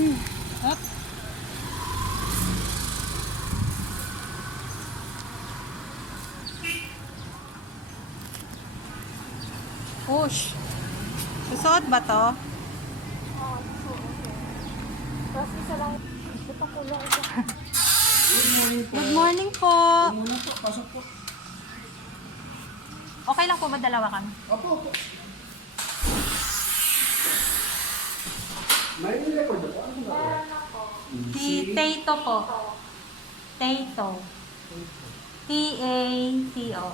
Up. Push. Susuot ba to? Tapos isa lang, ito kulang ito. Good morning po. Muna po, pasok po. Okay lang po ba dalawa kami? Opo, opo. May record ako. Ano ba? Meron ako. Si Tato po. Tato. T-A-T-O.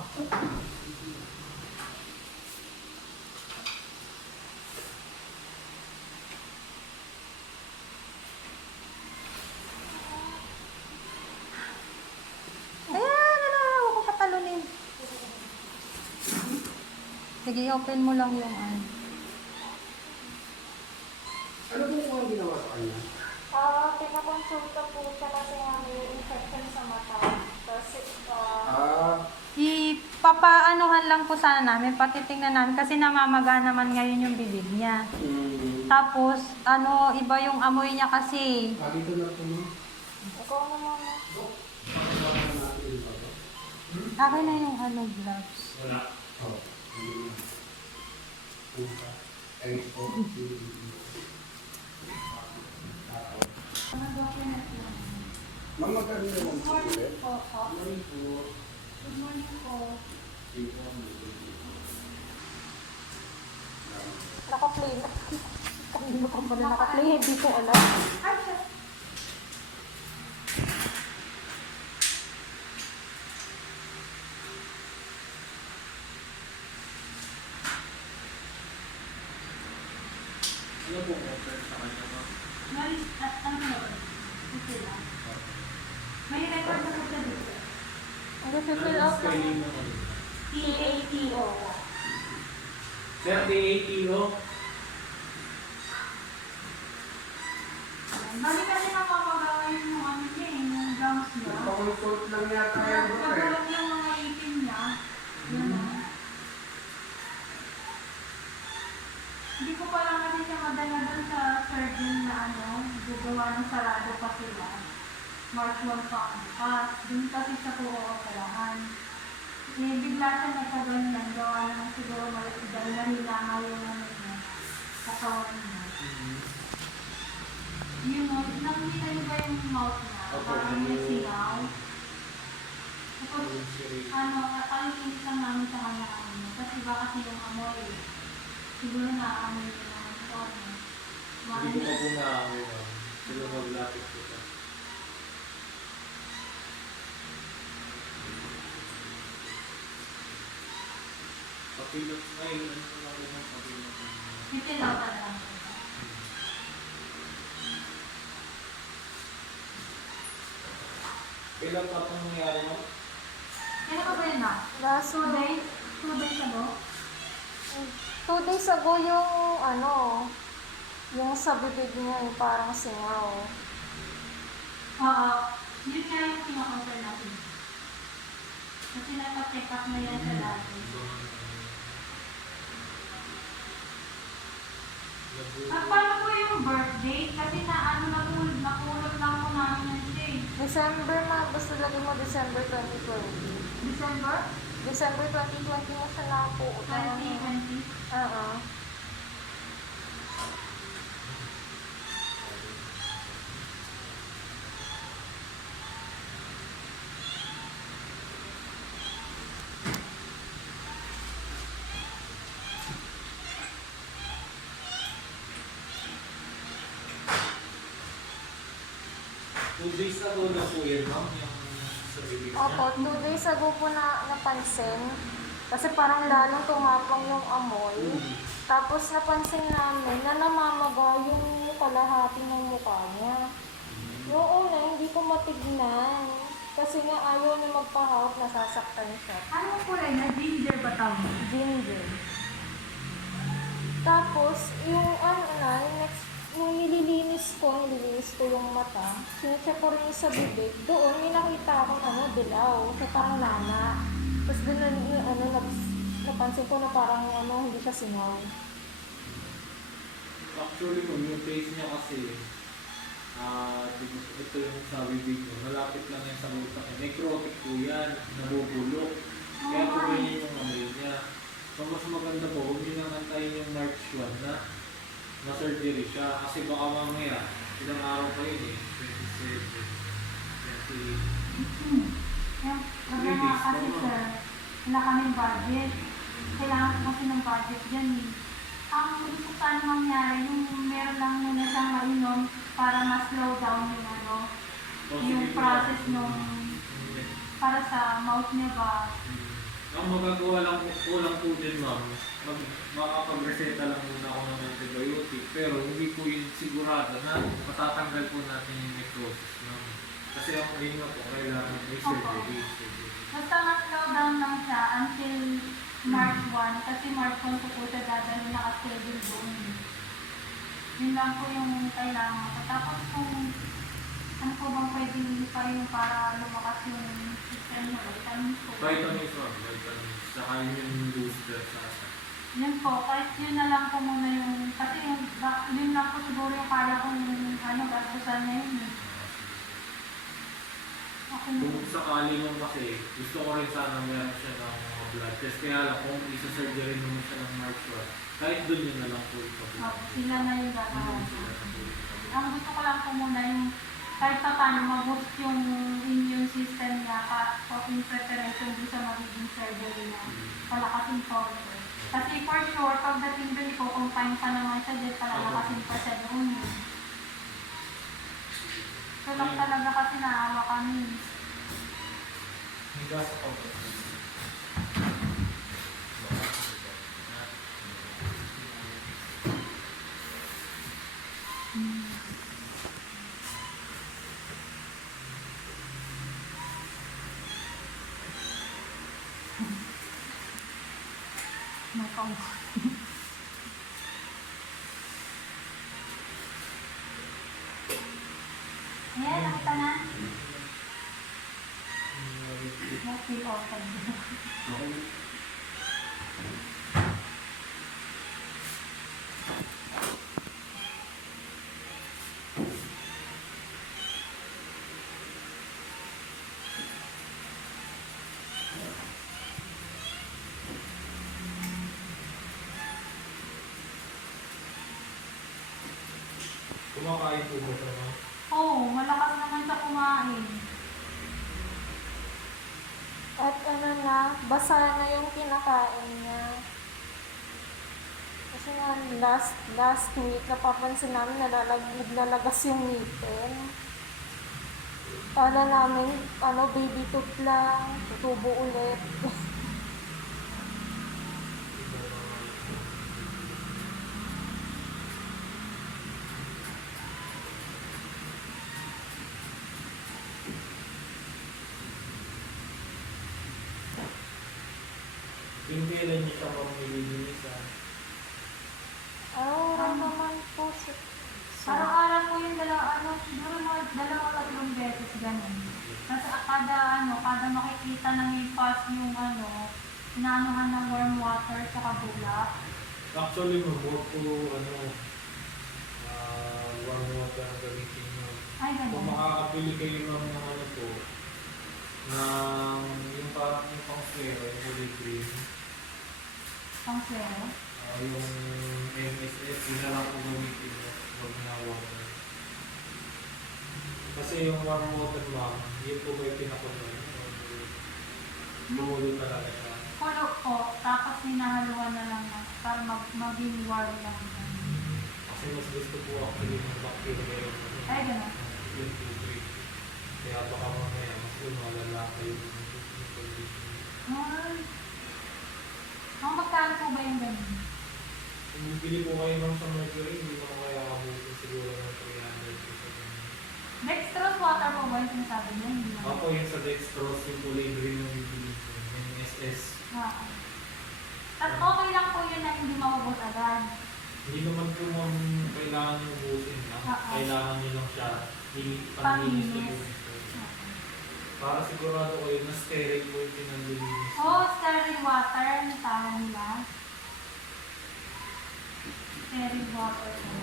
Ayan, huwag ko patalunin. Sige, open mo lang yung ano. Ano ba yung mga ginawa sa kanya? Pinakonsulta po siya kasi may infection sa mata. Kasi, Ipapaanuhan lang po sana namin, patitingnan namin kasi namamaga naman ngayon yung bibig niya. Tapos, iba yung amoy niya kasi. dito na po no? ikaw naman. Akin na yung gloves. Wala. Oo. Ay, po. Ma'am, magkano naman po ulit? Morning po. Good morning po. Naka-play na. Kanino ka pala naka-play? Hindi ko alam. Ano po offer sa kanya, ma'am? Okay lang. May record na po siya dito. Ang fill out lang. Spelling na po. T-A-T-O. Sir, DATO? Bali kasi napapagawa yung niya yung gums niya. Nagpa-consult lang yata yan, bro, eh. Nagulog yung mga ipin niya. Gano'n. Hindi ko pa lang kasi siya madala doon sa surgeon na gagawa ng sarado pa sila. March 1 pa ang bukas. Doon kasi siya po operahan. Bigla siya nagkaganyan. Gawa naman siguro dahil nahilangaw yung niya. Katawan niya. Yun o, nakikita niyo ba yung mouth niya? Opo, Parang may singaw. Tapos, alinis lang namin sa kanya kasi iba kasi yung amoy. Siguro na-amoy niya ng ito. Hindi ko pa po naamoy, ma'am. Sila maglapit ko siya. Papilot ngayon, ano na ako ng papilot? Pipilaw ka lang. Kailan pa itong nangyari, ma'am? Kailan ka ba yun na? Last 2 days? 2 days ago? 2 days ago yung sa bibig niya yung parang singaw. Oo. Yun nga yung pinakontrol natin. Kasi napa-check up na yan sa dati. At paano po yung birthday? Kasi nakulot lang po namin yan siya eh. December na, basta lagay mo December 2020. December December 2020 mo siya na po. 2020. Oo. Two days ago na po yan, ma'am, yung sa bibig niya. Opo, 2 days ago po na napansin. Kasi parang lalong tumapang yung amoy. Tapos napansin namin na namamaga yung kalahati ng mukha niya. Yung una, hindi ko matignan. Kasi nga ayaw niya magpahawak, nasasaktan siya. Anong kulay na? Ginger ba tawag? Ginger. Tapos, yung yung next, nung nililinis ko yung mata, sinecheck ko rin sa bibig, doon may nakita akong dilaw, so parang lana. Tapos doon napansin ko na parang hindi siya singaw. Actually, ma'am, yung face niya kasi, ito yung sa bibig mo, malapit lang yan sa utak niya. Necrotic po yan, nabubulok. Kaya po ganyan yung amoy niya. So mas maganda po, huwag niyo nang antayin yung March 1 na na-surgery siya. Kasi baka mamaya, ilang araw pa yun eh. 27, 28. Yung problema kasi sir, wala kaming budget. Kailangan ko kasi ng budget dyan eh. Ang gusto ko sana mangyari, yung meron lang muna siyang mainom para ma-slow down yung ano, yung process nung para sa mouth niya ba. Ang magagawa lang po din ma'am, makapag-reseta lang muna ako ng antibiotic, pero hindi po yun sigurado na matatanggal po natin yung necrosis ma'am. Kasi ang rin nga po, kailangan may surgery. Basta ma-slow down lang siya until March 1, kasi March 1 ko po siya dadalo naka-schedule doon. Yun lang po yung kailangan ko. Tapos kung ano po bang pwede pa rin para lumakas yung system niya, vitamins po. Vitamins ma'am, vitamins. Saka yung booster sa asa. Yun po, kahit yun na lang po muna yung, kasi yun lang po siguro yung kaya kong ano, gastusan niya yun. Okay. Kung sakali mo kasi, gusto ko rin sana meron siya ng mga blood test. Kaya lang kung isa-surgery naman siya ng March 1, kahit doon yun na lang po ipapit. Sila na yung gagawin. Sila na po ipapit. Ang gusto ko lang po muna yung kahit pa paano mag-boost yung immune system niya in preparation doon sa magiging surgery na palakasin po. Kasi for sure, pagdating doon, i-confine pa naman siya dahil palakasin pa siya doon. So lang talaga kasi naawa kami. Higas ako. Nakaw. Ayan, nakita na. Okay, open. Kumakain po ba siya ma'am? Oo, malakas naman siya kumain. At ano na, basa na yung kinakain niya. Kasi nga, last week, napapansin namin nalagas yung ngipin. Kala namin, baby tooth lang, tutubo ulit. Yung kailan niyo siya mamilinisan? Araw naman po siya. Araw-araw po yung siguro mga 2-3 beses ganun. Kasi kada makikita ng ipas yung inaanuhan ng warm water sa bulak. Actually, mabuhat po, warm water ang gamitin nyo. Ay, Kung ganun. makakabili kayo ng po, ng yung parang yung pang square, yung kulay green, Pang zero. yung MSS, yun na lang po gamitin nyo. Huwag na water. Kasi yung warm water ma'am, yun po ba yung pinakunan? Lumulo talaga siya. Kulo po, tapos hinahaluan na lang para maging warm lang. Kasi mas gusto po actually ng bacteria yung Ay, ganun. yung tubig. Kaya baka mamaya mas lumalala kayo yung condition. Ay. Ang magkano po ba yung ganun? Kung bibili po kayo ng sa Mercury, hindi mo kaya abutin siguro ng 300 po sa ganun. Dextrose water po ba yung sinasabi niya? Hindi naman. Ako yung sa dextrose, yung kulay green yung bibili ko, yung SS. At okay lang po yun na hindi maubos agad. Hindi naman po ma'am kailangan yung ubusin lang. Kailangan nyo lang siya pang-linis na po. Para sigurado kayo na sterile po yung pinanlilinis. Sterile water, ano tawag nila? Sterile water po.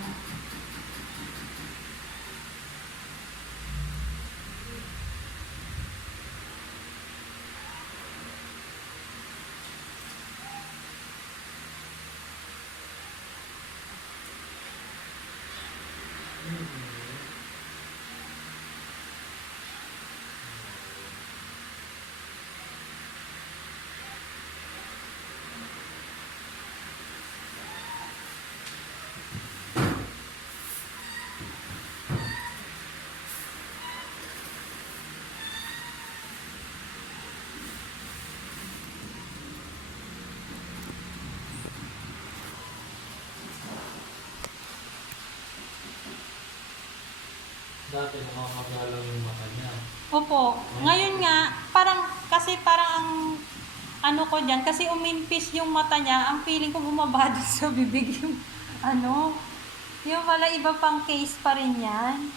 Dati namamagalaw yung mata niya. Opo. Ngayon nga, parang ang ano ko dyan, kasi umimpis yung mata niya, ang feeling ko bumaba dun sa bibig yung yung pala iba pang case pa rin yan.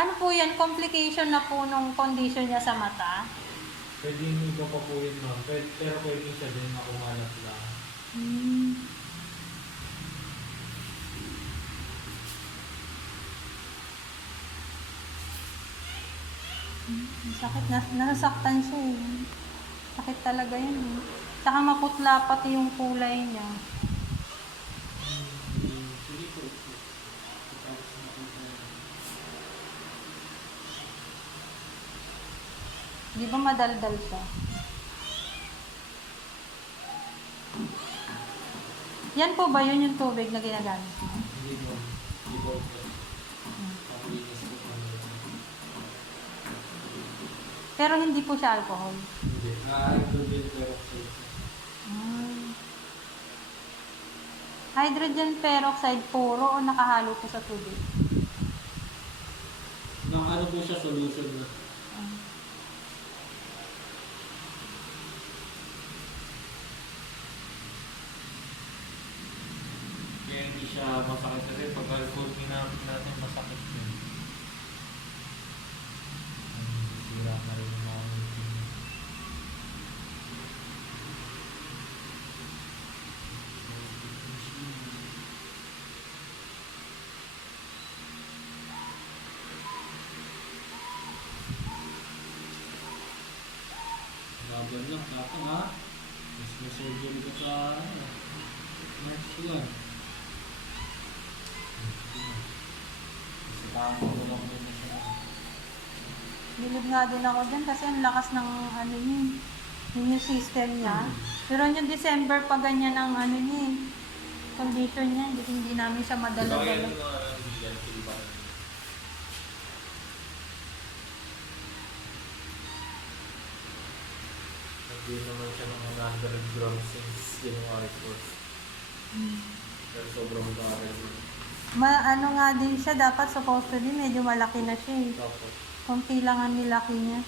Ano po yan? Complication na po nung condition niya sa mata? Pwede yung iba pa po yun, ma'am. Pero pwede siya din makumalat lang. Sakit, nasasaktan siya eh. Sakit talaga yun eh. Saka maputla pati yung kulay niya. Sige po. Di ba madaldal siya? Yan po ba yun yung tubig na ginagamit mo? Hindi po. Hindi po. Paglinis po kami. Pero hindi po siya alcohol. Hindi. Hydrogen peroxide. Hydrogen peroxide puro o nakahalo po sa tubig? Ano po siya solution na? Kaya hindi siya masakit kasi pag alcohol ginamit natin masakit yun. Sira na rin yung mga ngipin. Laban lang, tapos ha? Mas may surgery ka sa March 1. Kasi tama ko lang din siya. Bilib nga din ako dyan kasi ang lakas ng ano yun, immune system niya. Pero yung December pa ganyan ang ano niya eh, condition niya, hindi namin siya madala-dala. Hindi naman siya ng 100 grams since January 1st. Pero sobrang barrel. Ano nga din siya, dapat supposedly medyo malaki na siya eh. Tapos, Kunti lang ang nilaki niya.